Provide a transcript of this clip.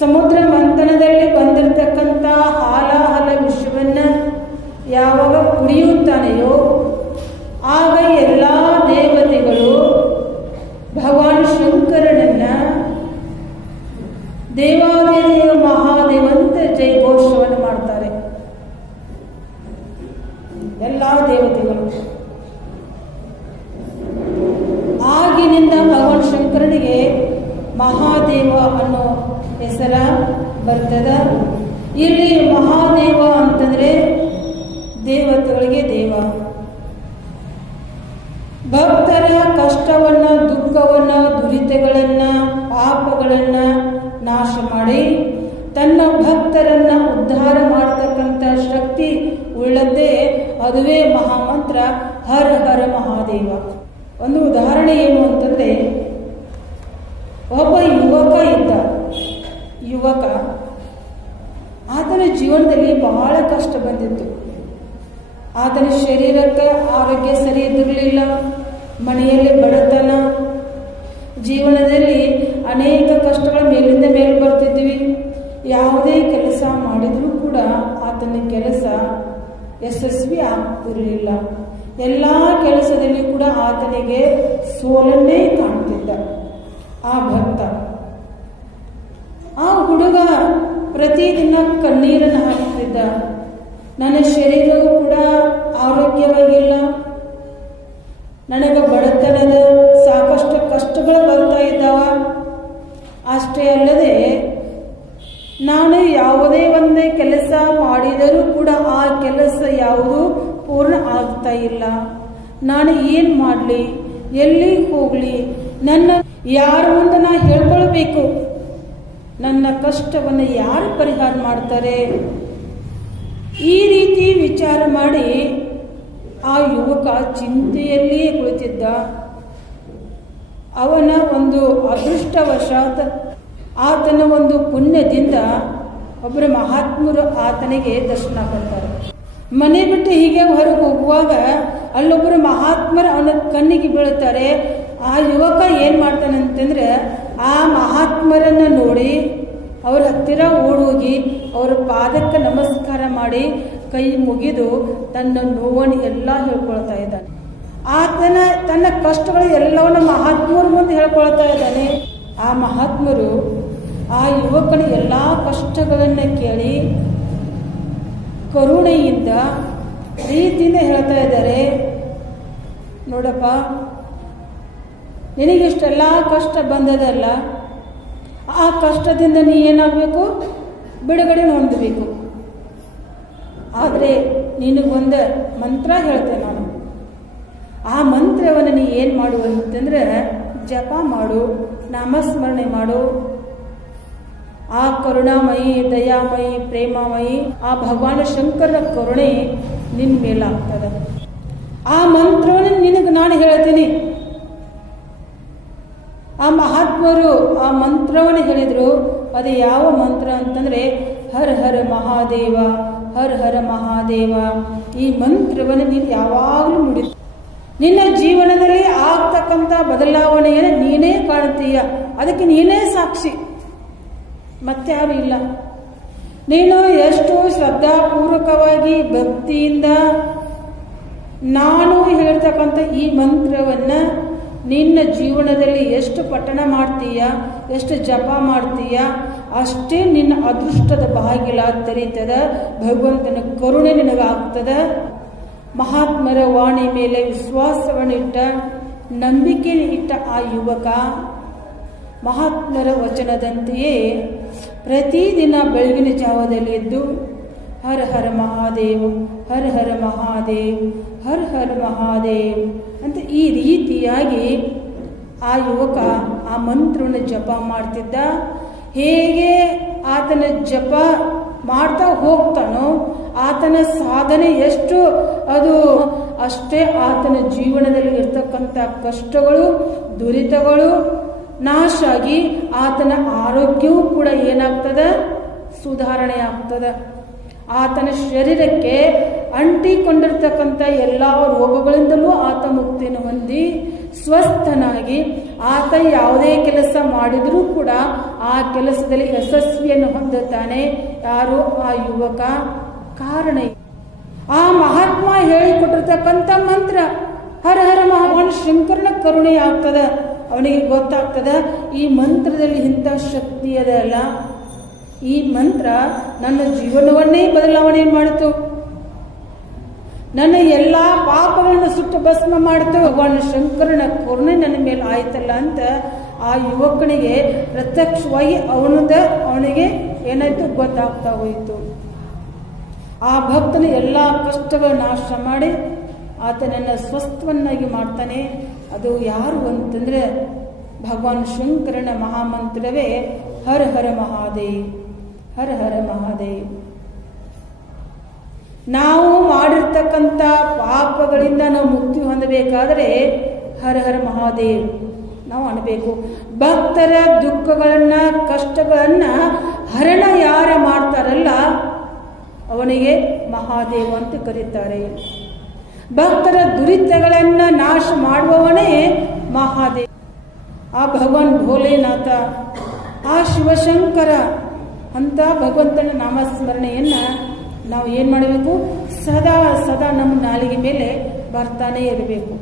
ಸಮುದ್ರ ಮಂಥನದಲ್ಲಿ ಬಂದಿರತಕ್ಕಂಥ ಹಾಲಾಹಲ ವಿಷವನ್ನ ಯಾವಾಗ ಕುಡಿಯುತ್ತಾನೆಯೋ ಆಗ ಎಲ್ಲ ದೇವತೆಗಳು ಭಗವಾನ್ ಶಂಕರನನ್ನ ದೇವಾದೇವ ಮಹಾದೇವಂತ ಜಯಘೋಷವನ್ನು ಮಾಡ್ತಾರೆ. ಎಲ್ಲ ದೇವತೆಗಳು ಆಗಿನಿಂದ ಭಗವಾನ್ ಶಂಕರನಿಗೆ ಮಹಾದೇವ ಅನ್ನೋ ಹೆಸರ ಬರ್ತದ. ಇಲ್ಲಿ ಮಹಾದೇವ ಅಂತಂದ್ರೆ ದೇವತೆಗಳಿಗೆ ದೇವ. ಭಕ್ತರ ಕಷ್ಟವನ್ನ, ದುಃಖವನ್ನ, ದುರಿತಗಳನ್ನ, ಪಾಪಗಳನ್ನ ನಾಶ ಮಾಡಿ ತನ್ನ ಭಕ್ತರನ್ನ ಉದ್ಧಾರ ಮಾಡತಕ್ಕಂಥ ಶಕ್ತಿ ಉಳ್ಳದ್ದೇ ಅದುವೇ ಮಹಾಮಂತ್ರ ಹರ ಹರ ಮಹಾದೇವ. ಒಂದು ಉದಾಹರಣೆ ಏನು ಅಂತಂದ್ರೆ, ಒಬ್ಬ ಯುವಕ ಆತನ ಜೀವನದಲ್ಲಿ ಬಹಳ ಕಷ್ಟ ಬಂದಿತ್ತು. ಆತನ ಶರೀರಕ್ಕೆ ಆರೋಗ್ಯ ಸರಿ ಇದ್ದಿರಲಿಲ್ಲ, ಮನೆಯಲ್ಲಿ ಬಡತನ, ಜೀವನದಲ್ಲಿ ಅನೇಕ ಕಷ್ಟಗಳ ಮೇಲಿಂದ ಮೇಲೆ ಬರ್ತಿದ್ವಿ. ಯಾವುದೇ ಕೆಲಸ ಮಾಡಿದ್ರೂ ಕೂಡ ಆತನ ಕೆಲಸ ಯಶಸ್ವಿ ಆಗ್ತಿರಲಿಲ್ಲ. ಎಲ್ಲ ಕೆಲಸದಲ್ಲಿ ಕೂಡ ಆತನಿಗೆ ಸೋಲನ್ನೇ ಕಾಣ್ತಿದ್ದ ಆ ಭಕ್ತ. ಆ ಹುಡುಗ ಪ್ರತಿದಿನ ಕಣ್ಣೀರನ್ನು ಹಾಕ್ತಿದ್ದ. ನನ್ನ ಶರೀರವೂ ಕೂಡ ಆರೋಗ್ಯವಾಗಿಲ್ಲ, ನನಗೆ ಬಡತನದ ಸಾಕಷ್ಟು ಕಷ್ಟಗಳು ಬರ್ತಾ ಇದ್ದಾವ. ಅಷ್ಟೇ ಅಲ್ಲದೆ ನಾನು ಯಾವುದೇ ಒಂದೇ ಕೆಲಸ ಮಾಡಿದರೂ ಕೂಡ ಆ ಕೆಲಸ ಯಾವುದೂ ಪೂರ್ಣ ಆಗ್ತಾ ಇಲ್ಲ. ನಾನು ಏನು ಮಾಡಲಿ, ಎಲ್ಲಿ ಹೋಗಲಿ, ನನ್ನ ಯಾರ ಮುಂದೆ ನಾ ಹೇಳ್ಕೊಳ್ಬೇಕು, ನನ್ನ ಕಷ್ಟವನ್ನು ಯಾರು ಪರಿಹಾರ ಮಾಡ್ತಾರೆ? ಈ ರೀತಿ ವಿಚಾರ ಮಾಡಿ ಆ ಯುವಕ ಚಿಂತೆಯಲ್ಲಿಯೇ ಕುಳಿತಿದ್ದ. ಅವನ ಒಂದು ಅದೃಷ್ಟವಶಾತ್ ಆತನ ಒಂದು ಪುಣ್ಯದಿಂದ ಒಬ್ಬರು ಮಹಾತ್ಮರು ಆತನಿಗೆ ದರ್ಶನ ಕೊಡ್ತಾರೆ. ಮನೆ ಬಿಟ್ಟು ಹೀಗೆ ಹೊರಗೆ ಹೋಗುವಾಗ ಅಲ್ಲೊಬ್ಬರು ಮಹಾತ್ಮರು ಅವನ ಕಣ್ಣಿಗೆ ಬೀಳುತ್ತಾರೆ. ಆ ಯುವಕ ಏನು ಮಾಡ್ತಾನೆ ಅಂತಂದ್ರೆ, ಆ ಮಹಾತ್ಮರನ್ನು ನೋಡಿ ಅವ್ರ ಹತ್ತಿರ ಓಡೋಗಿ ಅವರ ಪಾದಕ್ಕೆ ನಮಸ್ಕಾರ ಮಾಡಿ ಕೈ ಮುಗಿದು ತನ್ನ ನೋವನ್ನು ಎಲ್ಲ ಹೇಳ್ಕೊಳ್ತಾ ಇದ್ದಾನೆ. ಆತನ ತನ್ನ ಕಷ್ಟಗಳು ಎಲ್ಲವನ್ನ ಮಹಾತ್ಮರ ಮುಂದೆ ಹೇಳ್ಕೊಳ್ತಾ ಇದ್ದಾನೆ. ಆ ಮಹಾತ್ಮರು ಆ ಯುವಕನ ಎಲ್ಲ ಕಷ್ಟಗಳನ್ನು ಕೇಳಿ ಕರುಣೆಯಿಂದ ಪ್ರೀತಿಯಿಂದ ಹೇಳ್ತಾ ಇದ್ದಾರೆ, ನೋಡಪ್ಪ, ನಿನಗಿಷ್ಟೆಲ್ಲ ಕಷ್ಟ ಬಂದದಲ್ಲ, ಆ ಕಷ್ಟದಿಂದ ನೀ ಏನಾಗಬೇಕು, ಬಿಡುಗಡೆ ಹೊಂದಬೇಕು. ಆದರೆ ನಿನಗೊಂದು ಮಂತ್ರ ಹೇಳ್ತೇನೆ ನಾನು. ಆ ಮಂತ್ರವನ್ನು ನೀ ಏನು ಮಾಡು ಅಂತಂದ್ರೆ, ಜಪ ಮಾಡು, ನಾಮಸ್ಮರಣೆ ಮಾಡು. ಆ ಕರುಣಾಮಯಿ, ದಯಾಮಯಿ, ಪ್ರೇಮಮಯಿ ಆ ಭಗವಾನ ಶಂಕರನ ಕರುಣೆ ನಿನ್ನ ಮೇಲಾಗ್ತದೆ. ಆ ಮಂತ್ರವನ್ನು ನಿನಗೆ ನಾನು ಹೇಳ್ತೀನಿ. ಆ ಮಹಾತ್ಮರು ಆ ಮಂತ್ರವನ್ನು ಹೇಳಿದ್ರು. ಅದು ಯಾವ ಮಂತ್ರ ಅಂತಂದ್ರೆ, ಹರ ಹರ ಮಹಾದೇವ, ಹರ ಹರ ಮಹಾದೇವ. ಈ ಮಂತ್ರವನ್ನು ನೀನು ಯಾವಾಗಲೂ ನುಡಿ. ನಿನ್ನ ಜೀವನದಲ್ಲಿ ಆಗ್ತಕ್ಕಂಥ ಬದಲಾವಣೆಯನ್ನು ನೀನೇ ಕಾಣ್ತೀಯ, ಅದಕ್ಕೆ ನೀನೇ ಸಾಕ್ಷಿ, ಮತ್ತಾರು ಇಲ್ಲ. ನೀನು ಎಷ್ಟು ಶ್ರದ್ಧಾಪೂರ್ವಕವಾಗಿ ಭಕ್ತಿಯಿಂದ ನಾನು ಹೇಳ್ತಕ್ಕಂಥ ಈ ಮಂತ್ರವನ್ನು ನಿನ್ನ ಜೀವನದಲ್ಲಿ ಎಷ್ಟು ಪಠಣ ಮಾಡ್ತೀಯ, ಎಷ್ಟು ಜಪ ಮಾಡ್ತೀಯ, ಅಷ್ಟೇ ನಿನ್ನ ಅದೃಷ್ಟದ ಬಾಗಿಲ ತೆರೀತದ. ಭಗವಂತನ ಕರುಣೆ ನಿನಗಾಗ್ತದ. ಮಹಾತ್ಮರ ವಾಣಿ ಮೇಲೆ ವಿಶ್ವಾಸವನ್ನಿಟ್ಟ, ನಂಬಿಕೆ ಇಟ್ಟ ಆ ಯುವಕ ಮಹಾತ್ಮರ ವಚನದಂತೆಯೇ ಪ್ರತಿದಿನ ಬೆಳಗಿನ ಜಾವದಲ್ಲಿ ಎದ್ದು ಹರ ಹರ ಮಹಾದೇವ್, ಹರ ಹರ ಮಹಾದೇವ್, ಹರ ಹರ ಮಹಾದೇವ್ ಅಂತ ಈ ರೀತಿಯಾಗಿ ಆ ಯುವಕ ಆ ಮಂತ್ರವನ್ನು ಜಪ ಮಾಡ್ತಿದ್ದ. ಹೇಗೆ ಆತನ ಜಪ ಮಾಡ್ತಾ ಹೋಗ್ತಾನೋ ಆತನ ಸಾಧನೆ ಎಷ್ಟು ಅದು ಅಷ್ಟೇ ಆತನ ಜೀವನದಲ್ಲಿ ಇರ್ತಕ್ಕಂಥ ಕಷ್ಟಗಳು, ದುರಿತಗಳು ನಾಶ ಆಗಿ ಆತನ ಆರೋಗ್ಯವೂ ಕೂಡ ಏನಾಗ್ತದೆ, ಸುಧಾರಣೆ ಆಗ್ತದೆ. ಆತನ ಶರೀರಕ್ಕೆ ಅಂಟಿಕೊಂಡಿರ್ತಕ್ಕಂಥ ಎಲ್ಲ ರೋಗಗಳಿಂದಲೂ ಆತ ಮುಕ್ತಿಯನ್ನು ಹೊಂದಿ ಸ್ವಸ್ಥನಾಗಿ ಆತ ಯಾವುದೇ ಕೆಲಸ ಮಾಡಿದರೂ ಕೂಡ ಆ ಕೆಲಸದಲ್ಲಿ ಯಶಸ್ವಿಯನ್ನು ಹೊಂದುತ್ತಾನೆ. ಯಾರು? ಆ ಯುವಕ. ಕಾರಣ ಆ ಮಹಾತ್ಮ ಹೇಳಿಕೊಟ್ಟಿರ್ತಕ್ಕಂಥ ಮಂತ್ರ ಹರ ಹರ ಮಹಾನ್ ಶಂಕರನ ಕರುಣೆ ಆಗ್ತದ. ಅವನಿಗೆ ಗೊತ್ತಾಗ್ತದ ಈ ಮಂತ್ರದಲ್ಲಿ ಇಂಥ ಶಕ್ತಿ ಅದಲ್ಲ. ಈ ಮಂತ್ರ ನನ್ನ ಜೀವನವನ್ನೇ ಬದಲಾವಣೆ ಮಾಡಿತು, ನನ್ನ ಎಲ್ಲ ಪಾಪಗಳನ್ನು ಸುಟ್ಟು ಭಸ್ಮ ಮಾಡಿತು. ಭಗವಾನ್ ಶಂಕರನ ಕರುಣೆ ನನ್ನ ಮೇಲೆ ಆಯ್ತಲ್ಲ ಅಂತ ಆ ಯುವಕನಿಗೆ ಪ್ರತ್ಯಕ್ಷವಾಗಿ ಅವನಿಗೆ ಏನಾಯ್ತು ಗೊತ್ತಾಗ್ತಾ ಹೋಯಿತು. ಆ ಭಕ್ತನ ಎಲ್ಲ ಕಷ್ಟಗಳ ನಾಶ ಮಾಡಿ ಆತನನ್ನು ಸ್ವಸ್ಥವನ್ನಾಗಿ ಮಾಡ್ತಾನೆ. ಅದು ಯಾರು ಅಂತಂದ್ರೆ ಭಗವಾನ್ ಶಂಕರನ ಮಹಾಮಂತ್ರವೇ ಹರ ಹರ ಮಹಾದೇವ್, ಹರ ಹರ ಮಹಾದೇವ್. ನಾವು ಮಾಡಿರ್ತಕ್ಕಂಥ ಪಾಪಗಳಿಂದ ನಾವು ಮುಕ್ತಿ ಹೊಂದಬೇಕಾದರೆ ಹರ ಹರ ಮಹಾದೇವ್ ನಾವು ಅನ್ಬೇಕು. ಭಕ್ತರ ದುಃಖಗಳನ್ನ ಕಷ್ಟಗಳನ್ನ ಹರಣ ಯಾರ ಮಾಡ್ತಾರಲ್ಲ ಅವನಿಗೆ ಮಹಾದೇವ ಅಂತ ಕರೀತಾರೆ. ಭಕ್ತರ ದುರಿತಗಳನ್ನ ನಾಶ ಮಾಡುವವನೇ ಮಹಾದೇವ. ಆ ಭಗವಾನ್ ಭೋಲೆನಾಥ, ಆ ಶಿವಶಂಕರ ಅಂತ ಭಗವಂತನ ನಾಮಸ್ಮರಣೆಯನ್ನ ನಾವು ಏನು ಮಾಡಬೇಕು? ಸದಾ ಸದಾ ನಮ್ಮ ನಾಲಿಗೆ ಮೇಲೆ ಬರ್ತಾನೆ ಇರಬೇಕು.